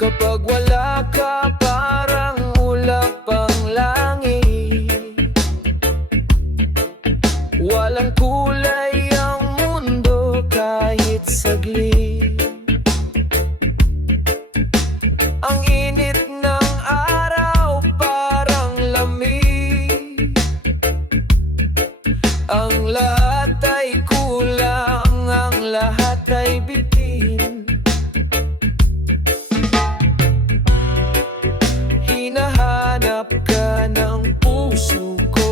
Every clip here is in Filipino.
Kapag wala ka, parang ulap ang langit. Walang kulay ang mundo kahit saglit. Ang init ng araw parang lamig. Ang lahat ay kulang, ang lahat ay bitin. Hinahanap ka ng puso ko.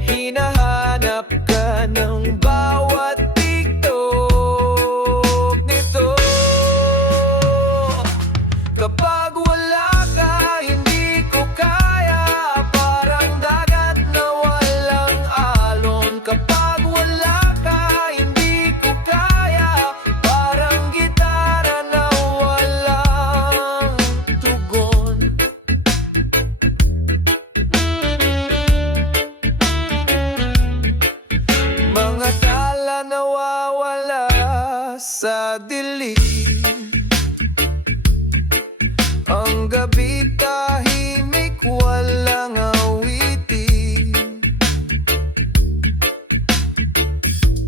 Hinahanap ka ng bawat tugtog nito. Kapag wala ka, hindi ko kaya. Parang dagat na walang alon. Kapag wala ka, hindi ko kaya. Parang gitara na walang tugon. Mga tala nawawala sa dilim. Ang gabi tahimik, walang awitin.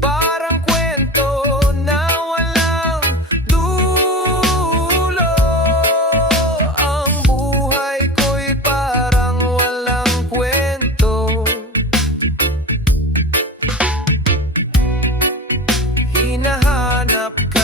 Parang kwento na walang dulo. Ang buhay ko'y parang walang kwento. Hinahanap ka